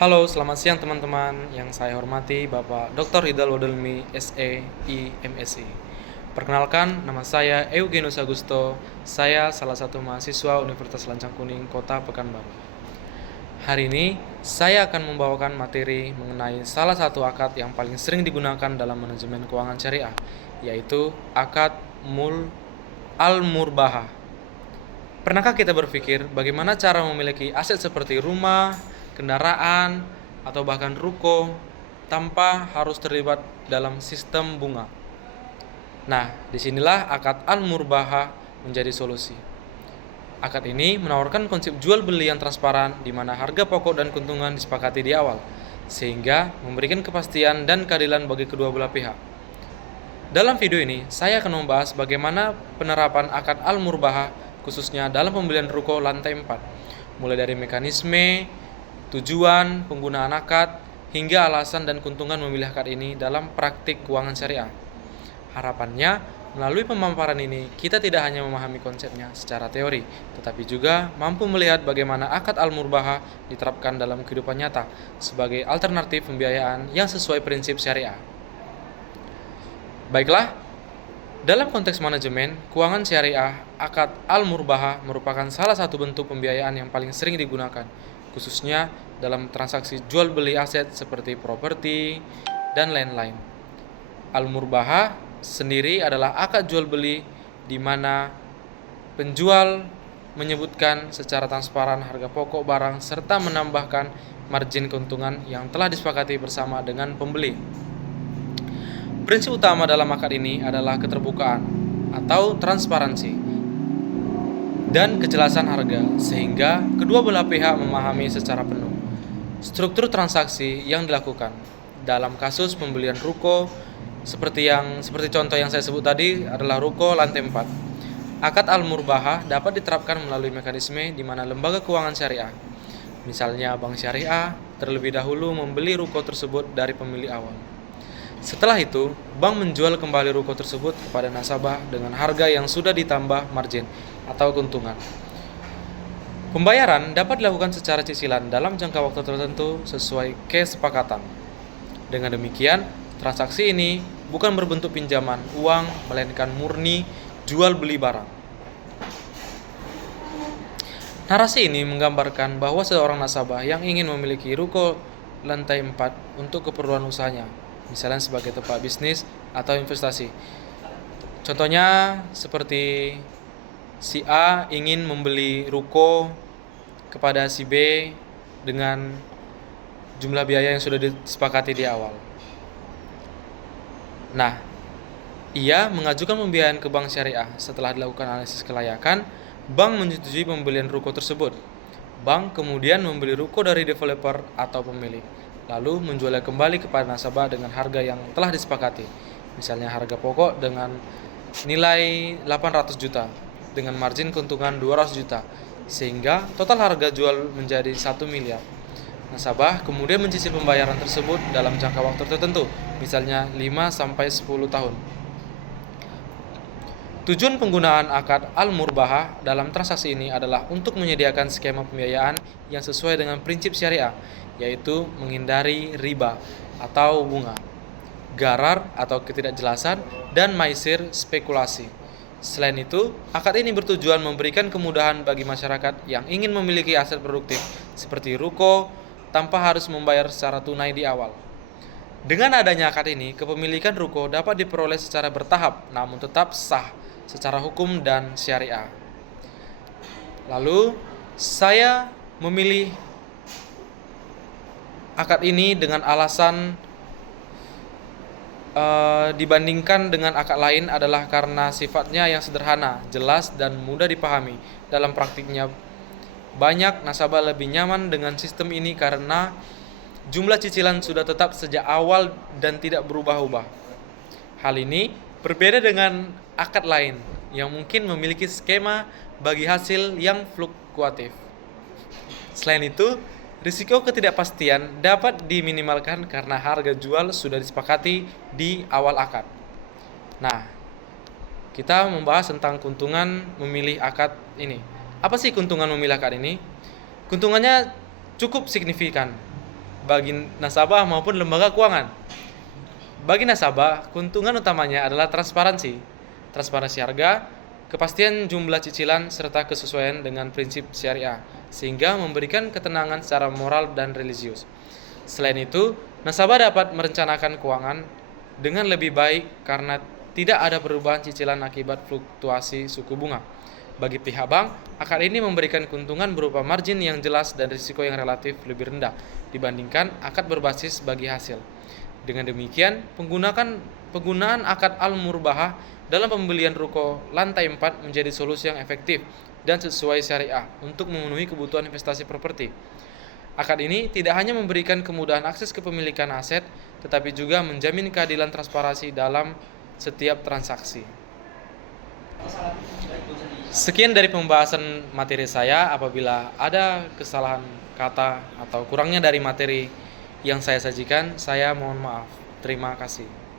Halo, selamat siang teman-teman. Yang saya hormati Bapak Dr. Ridal Wadulmi, SE, MSc. Perkenalkan, nama saya Eugenus Agusto. Saya salah satu mahasiswa Universitas Lancang Kuning, Kota Pekanbaru. Hari ini, saya akan membawakan materi mengenai salah satu akad yang paling sering digunakan dalam manajemen keuangan syariah, yaitu akad al-murbaha. Pernahkah kita berpikir bagaimana cara memiliki aset seperti rumah, kendaraan, atau bahkan ruko tanpa harus terlibat dalam sistem bunga? Nah, disinilah akad al-murbaha menjadi solusi. Akad ini menawarkan konsep jual beli yang transparan di mana harga pokok dan keuntungan disepakati di awal, sehingga memberikan kepastian dan keadilan bagi kedua belah pihak. Dalam video ini, saya akan membahas bagaimana penerapan akad al-murbaha khususnya dalam pembelian ruko lantai 4, mulai dari mekanisme, tujuan, penggunaan akad, hingga alasan dan keuntungan memilih akad ini dalam praktik keuangan syariah. Harapannya, melalui pemaparan ini, kita tidak hanya memahami konsepnya secara teori, tetapi juga mampu melihat bagaimana akad al-murbaha diterapkan dalam kehidupan nyata sebagai alternatif pembiayaan yang sesuai prinsip syariah. Baiklah, dalam konteks manajemen keuangan syariah, akad al-murbaha merupakan salah satu bentuk pembiayaan yang paling sering digunakan, khususnya dalam transaksi jual beli aset seperti properti dan lain-lain. Al-murbaha sendiri adalah akad jual beli di mana penjual menyebutkan secara transparan harga pokok barang serta menambahkan margin keuntungan yang telah disepakati bersama dengan pembeli. Prinsip utama dalam akad ini adalah keterbukaan atau transparansi dan kejelasan harga sehingga kedua belah pihak memahami secara penuh struktur transaksi yang dilakukan. Dalam kasus pembelian ruko seperti contoh yang saya sebut tadi adalah ruko lantai 4. Akad al-murbaha dapat diterapkan melalui mekanisme di mana lembaga keuangan syariah, misalnya bank syariah, terlebih dahulu membeli ruko tersebut dari pemilik awal. Setelah itu, bank menjual kembali ruko tersebut kepada nasabah dengan harga yang sudah ditambah margin atau keuntungan. Pembayaran dapat dilakukan secara cicilan dalam jangka waktu tertentu sesuai kesepakatan. Dengan demikian, transaksi ini bukan berbentuk pinjaman uang, melainkan murni jual beli barang. Narasi ini menggambarkan bahwa seorang nasabah yang ingin memiliki ruko lantai 4 untuk keperluan usahanya, misalnya sebagai tempat bisnis atau investasi. Contohnya seperti si A ingin membeli ruko kepada si B dengan jumlah biaya yang sudah disepakati di awal. Nah, ia mengajukan pembiayaan ke bank syariah. Setelah dilakukan analisis kelayakan, bank menyetujui pembelian ruko tersebut. Bank kemudian membeli ruko dari developer atau pemilik, lalu menjualnya kembali kepada nasabah dengan harga yang telah disepakati. Misalnya harga pokok dengan nilai 800 juta dengan margin keuntungan 200 juta, sehingga total harga jual menjadi 1 miliar. Nasabah kemudian mencicil pembayaran tersebut dalam jangka waktu tertentu, misalnya 5-10 tahun. Tujuan penggunaan akad al-murbaha dalam transaksi ini adalah untuk menyediakan skema pembiayaan yang sesuai dengan prinsip syariah, yaitu menghindari riba atau bunga, gharar atau ketidakjelasan, dan maisir spekulasi. Selain itu, akad ini bertujuan memberikan kemudahan bagi masyarakat yang ingin memiliki aset produktif seperti ruko tanpa harus membayar secara tunai di awal. Dengan adanya akad ini, kepemilikan ruko dapat diperoleh secara bertahap namun tetap sah secara hukum dan syariah. Lalu, saya memilih akad ini dengan alasan dibandingkan dengan akad lain adalah karena sifatnya yang sederhana, jelas, dan mudah dipahami. Dalam praktiknya, banyak nasabah lebih nyaman dengan sistem ini karena jumlah cicilan sudah tetap sejak awal dan tidak berubah-ubah. Hal ini berbeda dengan akad lain yang mungkin memiliki skema bagi hasil yang fluktuatif. Selain itu, risiko ketidakpastian dapat diminimalkan karena harga jual sudah disepakati di awal akad. Nah, kita membahas tentang keuntungan memilih akad ini. Apa sih keuntungan memilih akad ini? Keuntungannya cukup signifikan. bagi nasabah maupun lembaga keuangan. Bagi nasabah, keuntungan utamanya adalah transparansi harga, kepastian jumlah cicilan, serta kesesuaian dengan prinsip syariah, sehingga memberikan ketenangan secara moral dan religius. Selain itu, nasabah dapat merencanakan keuangan dengan lebih baik karena tidak ada perubahan cicilan akibat fluktuasi suku bunga. Bagi pihak bank, akad ini memberikan keuntungan berupa margin yang jelas dan risiko yang relatif lebih rendah dibandingkan akad berbasis bagi hasil. Dengan demikian, penggunaan akad al-murbahah dalam pembelian ruko lantai 4 menjadi solusi yang efektif dan sesuai syariah untuk memenuhi kebutuhan investasi properti. Akad ini tidak hanya memberikan kemudahan akses kepemilikan aset, tetapi juga menjamin keadilan transparansi dalam setiap transaksi. Sekian dari pembahasan materi saya. Apabila ada kesalahan kata atau kurangnya dari materi yang saya sajikan, saya mohon maaf. Terima kasih.